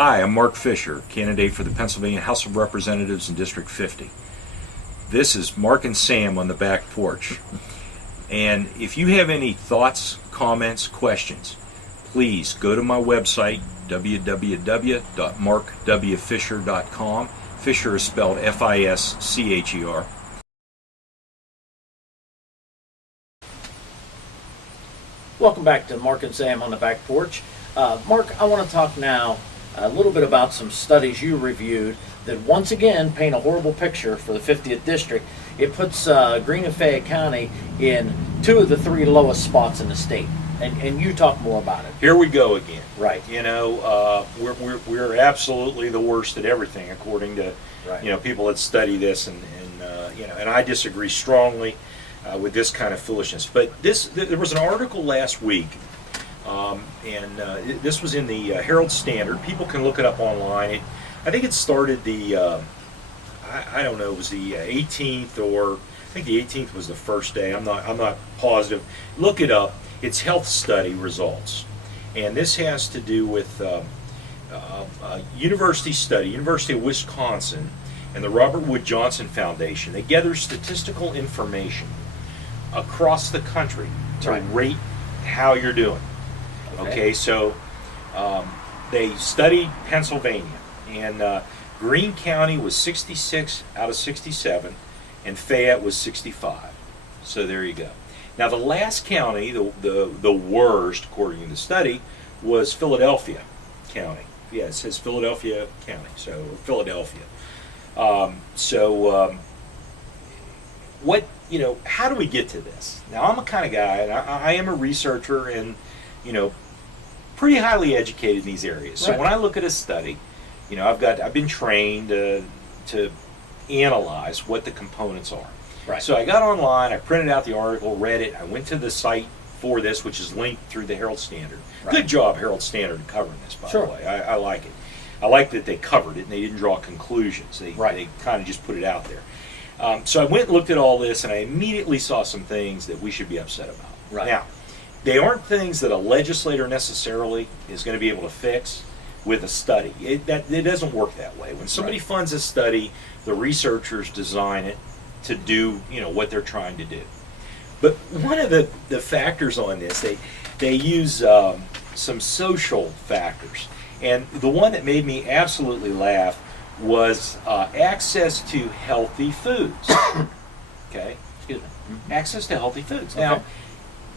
Hi, I'm Mark Fischer, candidate for the Pennsylvania House of Representatives in District 50. This is Mark and Sam on the back porch. And if you have any thoughts, comments, questions, please go to my website, www.markwfischer.com. Fischer is spelled F-I-S-C-H-E-R. Welcome back to Mark and Sam on the back porch. Mark, I want to talk now a little bit about some studies you reviewed that once again paint a horrible picture for the 50th District. It puts Greene and Fayette County in 2 of the 3 lowest spots in the state. And you talk more about it. Here we go again. Right. You know, we're absolutely the worst at everything, according to people that study this, and I disagree strongly with this kind of foolishness. But there was an article last week, this was in the Herald Standard. People can look it up online. I think it started I don't know, it was the 18th, or I think the 18th was the first day. I'm not positive. Look it up. It's health study results, and this has to do with a university study, University of Wisconsin, and the Robert Wood Johnson Foundation. They gather statistical information across the country to rate how you're doing. Okay, so they studied Pennsylvania, and Greene County was 66 out of 67, and Fayette was 65. So there you go. Now the last county, the worst, according to the study, was Philadelphia County. Yeah, it says Philadelphia County, so Philadelphia. How do we get to this? Now I'm a kind of guy, and I am a researcher, and pretty highly educated in these areas. So when I look at a study, I've been trained to analyze what the components are. Right. So I got online, I printed out the article, read it, I went to the site for this, which is linked through the Herald Standard. Right. Good job, Herald Standard, covering this, by the way. I like it. I like that they covered it and they didn't draw conclusions. They kind of just put it out there. So I went and looked at all this, and I immediately saw some things that we should be upset about. Right. Now, they aren't things that a legislator necessarily is going to be able to fix with a study. It doesn't work that way. When somebody funds a study, the researchers design it to do what they're trying to do. But one of the factors on this, they use some social factors, and the one that made me absolutely laugh was access to healthy foods. Okay, excuse me. Access to healthy foods. Okay. Now,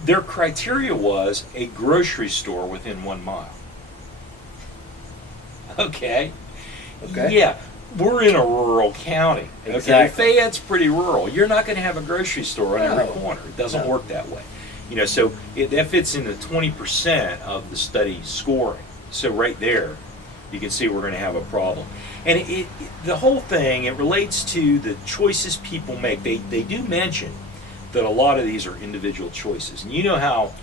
their criteria was a grocery store within 1 mile. Okay. Yeah. We're in a rural county. Exactly. Okay, Fayette's pretty rural. You're not going to have a grocery store on every corner. It doesn't work that way. So that fits into 20% of the study scoring. So right there, you can see we're going to have a problem. And the whole thing, it relates to the choices people make. They do mention that a lot of these are individual choices. And you know how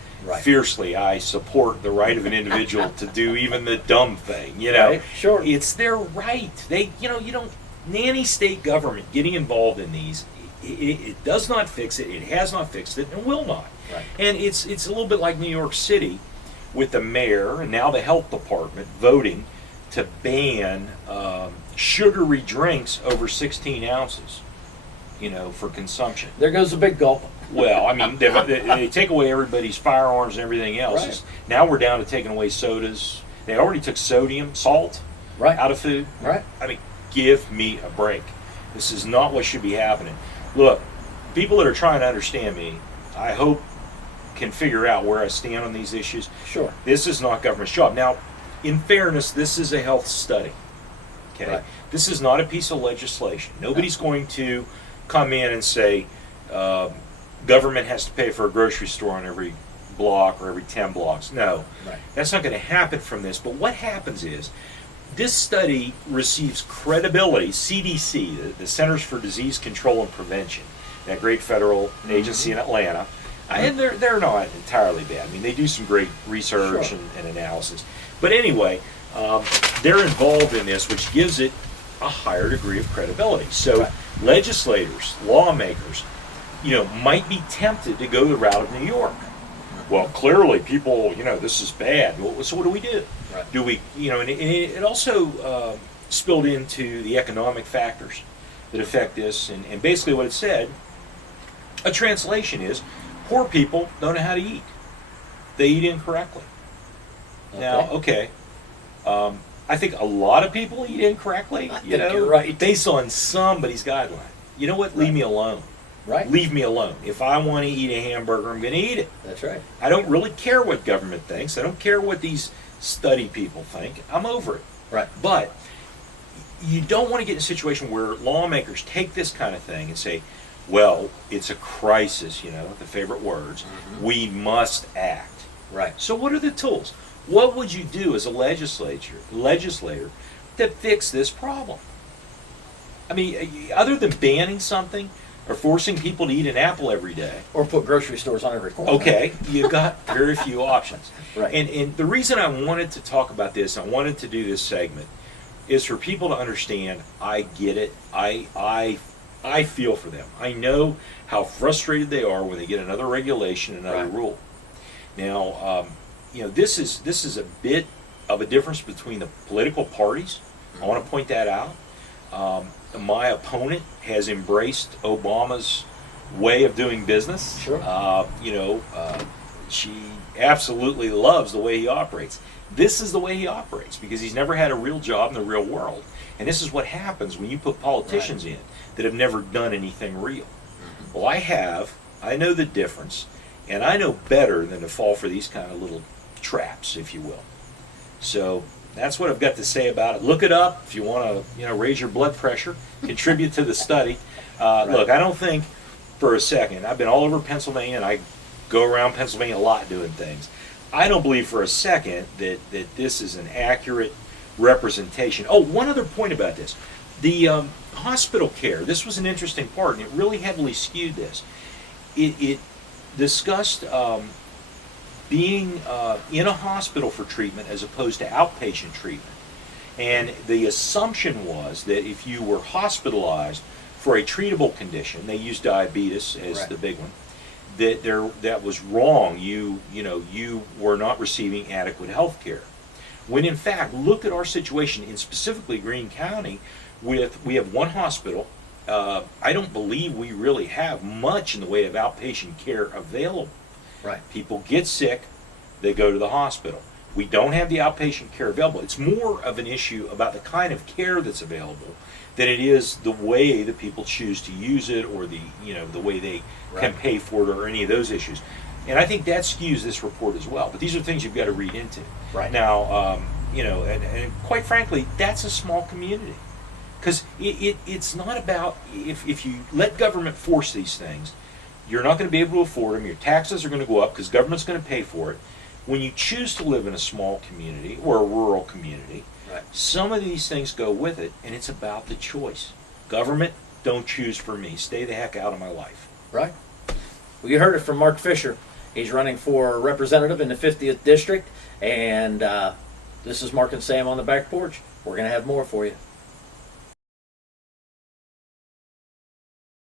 fiercely I support the right of an individual to do even the dumb thing. Right. Sure. It's their right. You don't nanny state government getting involved in these. It does not fix it. It has not fixed it, and will not. Right. And it's a little bit like New York City, with the mayor and now the health department voting to ban sugary drinks over 16 ounces. For consumption. There goes a big gulp. Well, I mean, they take away everybody's firearms and everything else. Right. Now we're down to taking away sodas. They already took sodium, salt, out of food. Right. I mean, give me a break. This is not what should be happening. Look, people that are trying to understand me, I hope, can figure out where I stand on these issues. Sure. This is not government's job. Now, in fairness, this is a health study. Okay. Right. This is not a piece of legislation. Nobody's going to come in and say government has to pay for a grocery store on every block or every 10 blocks. No, that's not going to happen from this. But what happens is this study receives credibility. CDC, the Centers for Disease Control and Prevention, that great federal agency in Atlanta, and they're not entirely bad. I mean, they do some great research and analysis. But anyway, they're involved in this, which gives it a higher degree of credibility. So legislators, lawmakers, might be tempted to go the route of New York. well, clearly people, this is bad. So what do we do? Right. Do we, and it also spilled into the economic factors that affect this. And basically what it said, a translation is, poor people don't know how to eat. They eat incorrectly. Okay. Now, okay. I think a lot of people eat incorrectly, I think you're right. based on somebody's guideline. You know what? Leave me alone. Right. Leave me alone. If I want to eat a hamburger, I'm going to eat it. That's right. I don't really care what government thinks. I don't care what these study people think. I'm over it. Right. But you don't want to get in a situation where lawmakers take this kind of thing and say, well, it's a crisis, the favorite words. Mm-hmm. We must act. Right. So what are the tools? What would you do as a legislator to fix this problem? I mean, other than banning something or forcing people to eat an apple every day. Or put grocery stores on every corner. Okay, you've got very few options. Right. And the reason I wanted to talk about this, I wanted to do this segment, is for people to understand, I get it. I feel for them. I know how frustrated they are when they get another regulation, another Right. rule. Now, this is a bit of a difference between the political parties. I want to point that out. My opponent has embraced Obama's way of doing business. Sure. She absolutely loves the way he operates. This is the way he operates because he's never had a real job in the real world. And this is what happens when you put politicians in that have never done anything real. Well, I have. I know the difference. And I know better than to fall for these kind of little traps, if you will. So that's what I've got to say about it. Look it up if you want to, raise your blood pressure, contribute to the study. Look, I don't think for a second, I've been all over Pennsylvania and I go around Pennsylvania a lot doing things. I don't believe for a second that this is an accurate representation. Oh, one other point about this. The hospital care, this was an interesting part, and it really heavily skewed this. It discussed being in a hospital for treatment as opposed to outpatient treatment. And the assumption was that if you were hospitalized for a treatable condition, they used diabetes as Right. the big one, that was wrong. You were not receiving adequate health care. When in fact, look at our situation in specifically Greene County. We have one hospital. I don't believe we really have much in the way of outpatient care available. Right. People get sick, they go to the hospital. We don't have the outpatient care available. It's more of an issue about the kind of care that's available than it is the way that people choose to use it or the way they can Right. pay for it or any of those issues. And I think that skews this report as well. But these are things you've got to read into. Right. Now, and quite frankly, that's a small community. Because it's not about, if you let government force these things, you're not going to be able to afford them. Your taxes are going to go up because government's going to pay for it. When you choose to live in a small community or a rural community, Right. some of these things go with it, and it's about the choice. Government, don't choose for me. Stay the heck out of my life. Right. Well, you heard it from Mark Fischer. He's running for representative in the 50th district, and this is Mark and Sam on the back porch. We're going to have more for you.